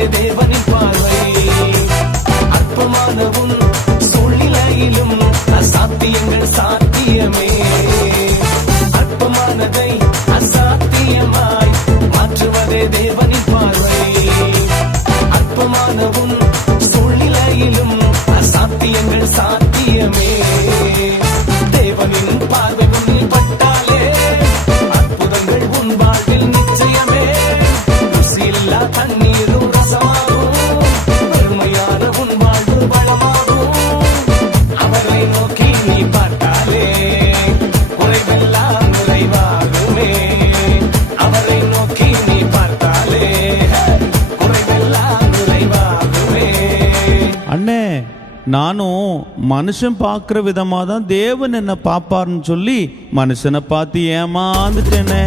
மாற்றுவதே தேவனின் பார்வை. அற்பமான உன் சூழ்நிலையிலும் அசாத்தியங்கள் சாத்தியமே. அற்பமானதை அசாத்தியமாய் மாற்றுவதே தேவனின் பார்வை. அற்பமான உன் சூழ்நிலையிலும் அசாத்தியங்கள் சாத்தியமே. தேவனின் பார்வை உன்னில் பட்டாலே அற்புதங்கள் உன் வாழ்வில் நிச்சயமே. ருசியில்லா தண்ணீரும் ரசமாகும், பெருமையான உன் வாழ்வு வளமாகும். அவரை நோக்கி நீ பார்த்தாலே குறைவெல்லாம் நிறைவாகுமே. அவரை நோக்கி நீ பார்த்தாலே குறைவெல்லாம் நிறைவாகுமே. அண்ணே, நானும் மனுஷன் பார்க்குற விதமாக தான் தேவன் என்ன பார்ப்பார்னு சொல்லி மனுஷனை பார்த்து ஏமாந்துட்டேனே.